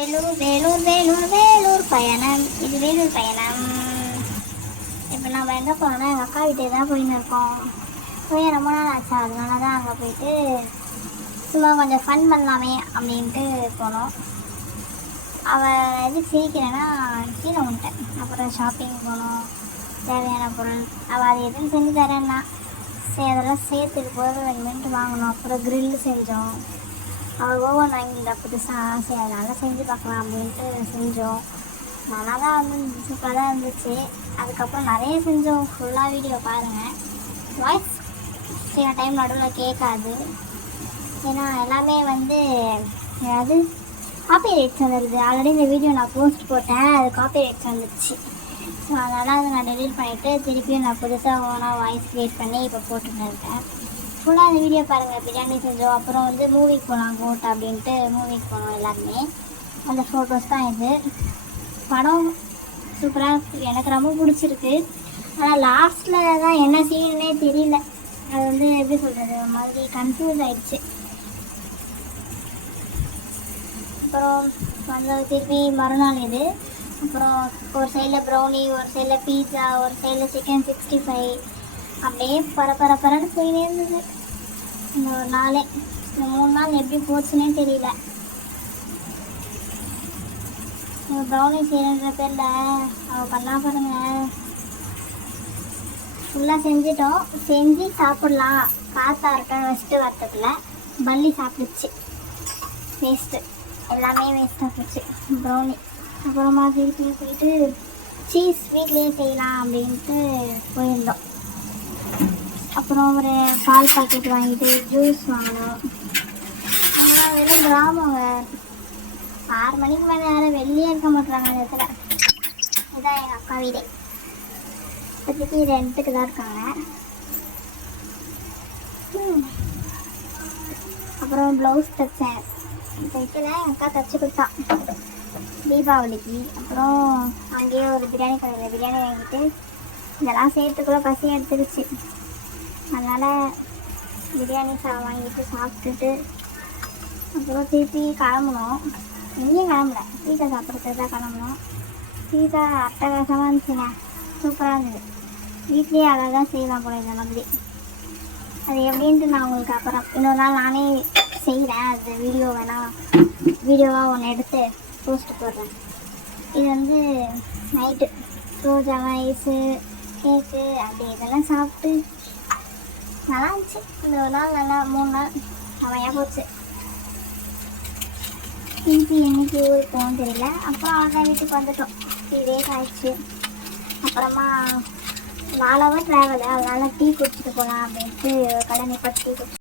வேலூர் வேலூர் வேலூர் வேலூர் பயணம், இது வேலூர் பயணம். இப்போ நம்ம எங்கே போனோம்னா எங்கள் அக்கா வீட்டுக்கு தான் போயின்னு இருக்கோம். போய் ரொம்ப நாள் ஆச்சா, அதனால தான் அங்கே போயிட்டு சும்மா கொஞ்சம் ஃபன் பண்ணலாமே அப்படின்ட்டு போனோம். அவள் எதுக்கு சிரிக்கிறேன்னா கீழே வந்துட்டேன். அப்புறம் ஷாப்பிங் போனோம், தேவையான பொருள் அவள் அது எதுவும் செஞ்சு தரேன்னா சரி அதெல்லாம் சேர்த்துட்டு போகிறது 2 மினிட் வாங்கினோம். அப்புறம் க்ரில்லு செஞ்சோம். அவள் ஓவன் வாங்கியிருந்தா புதுசாக, சரி அதனால் செஞ்சு பார்க்கலாம் அப்படின்ட்டு செஞ்சோம். நல்லா தான் வந்து சூப்பராக தான் இருந்துச்சு. அதுக்கப்புறம் நிறைய செஞ்சோம். ஃபுல்லாக வீடியோ பாருங்கள். வாய்ஸ் சில டைம் நடுவில் கேட்காது, ஏன்னா எல்லாமே வந்து ஏதாவது காப்பி ரைட்ஸ் வந்துடுது. ஆல்ரெடி இந்த வீடியோ நான் போஸ்ட் போட்டேன், அது காப்பி ரைட்ஸ் வந்துடுச்சு. ஸோ அதனால் அதை நான் டெலிட் பண்ணிவிட்டு திருப்பியும் நான் புதுசாக ஓனாக வாய்ஸ் க்ரியேட் பண்ணி இப்போ போட்டுட்டு இருக்கேன். ஃபுல்லாக அந்த வீடியோ பாருங்கள். பிரியாணி செஞ்சோம், அப்புறம் வந்து மூவிக்கு போகலாம் கோட் அப்படின்ட்டு மூவிக்கு போனோம் எல்லாருமே. அந்த ஃபோட்டோஸ் தான் இது. படம் சூப்பராக எனக்கு ரொம்ப பிடிச்சிருக்கு. ஆனால் லாஸ்ட்டில் தான் என்ன சீனுன்னே தெரியல. அது வந்து எப்படி சொல்கிறது, ஒரு மாதிரி கன்ஃபியூஸ் ஆகிடுச்சு. அப்புறம் வந்து திருப்பி மறுநாள் இது. அப்புறம் ஒரு சைடில் ப்ரௌனி, ஒரு சைடில் பீட்சா, ஒரு சைடில் சிக்கன் 65 அப்படியே பரப்பரன்னு போயினே இருந்தது இந்த ஒரு நாளே. இந்த 3 நாள் எப்படி போச்சுன்னே தெரியல. ப்ரௌனி செய்யணுன்ற பேரில் அவள் பண்ணா பாருங்க. ஃபுல்லாக செஞ்சிட்டோம், செஞ்சு சாப்பிட்லாம் காற்றா இருக்கன்னு வச்சுட்டு வரத்துக்குள்ள பல்லி சாப்பிடுச்சு. வேஸ்ட்டு, எல்லாமே வேஸ்ட்டாக போச்சு ப்ரௌனி. அப்புறமா திருப்பி போயிட்டு சீஸ் வீட்லேயே செய்யலாம் அப்படின்ட்டு போயிருந்தோம். அப்புறம் ஒரு பால் பாக்கெட் வாங்கிட்டு ஜூஸ் வாங்கினோம். அதெல்லாம் வெறும் கிராமங்க. 6 மணிக்கு மேலே யாரும் வெளியே இருக்க மாட்டுறாங்க அந்த இடத்துல. இதுதான் எங்கள் அக்கா வீடே. இப்போதைக்கு ரெண்ட்டுக்கு தான் இருக்காங்க. அப்புறம் ப்ளவுஸ் தைச்சேன். தைக்கல, எங்கள் அக்கா தைச்சி கொடுத்தா தீபாவளிக்கு. அப்புறம் அங்கேயே ஒரு பிரியாணி கடையில் பிரியாணி வாங்கிட்டு இதெல்லாம் சேர்த்துக்குள்ளே பசி எடுத்துருச்சு. அதனால் பிரியாணி வாங்கிட்டு சாப்பிட்டுட்டு அப்புறம் திருப்பி கிளம்புனோம். எங்கேயும் கிளம்பல, பீஸா சாப்பிட்றதுக்கு தான் கிளம்புனோம். பீஸா அட்டகாசமாக இருந்துச்சுங்க, சூப்பராக இருந்தது. வீட்லேயே அழகாக செய்யலாம் போல இந்த மாதிரி. அது எப்படின்ட்டு நான் உங்களுக்கு அப்புறம் இன்னொரு நாள் நானே செய்கிறேன். அது வீடியோவாக ஒன்று எடுத்து போஸ்ட் போடுறேன். இது வந்து நைட்டு ரோஜா ஐஸு கேக்கு அப்படி இதெல்லாம் சாப்பிட்டு நல்லா இருந்துச்சு. இந்த ஒரு நாள் நல்லா 3 நாள் செமையாக போச்சு. திருப்பி என்னைக்கு ஊருக்கு போகணும்னு தெரியல. அப்புறம் அதான் வீட்டுக்கு வந்துட்டோம். 3 days ஆயிடுச்சு. அப்புறமா 4 hour ட்ராவலு, அதனால் டீ குடிச்சிட்டு போகலாம் அப்படின்ட்டு கடை நிப்பாட்டி டீ குடிச்சு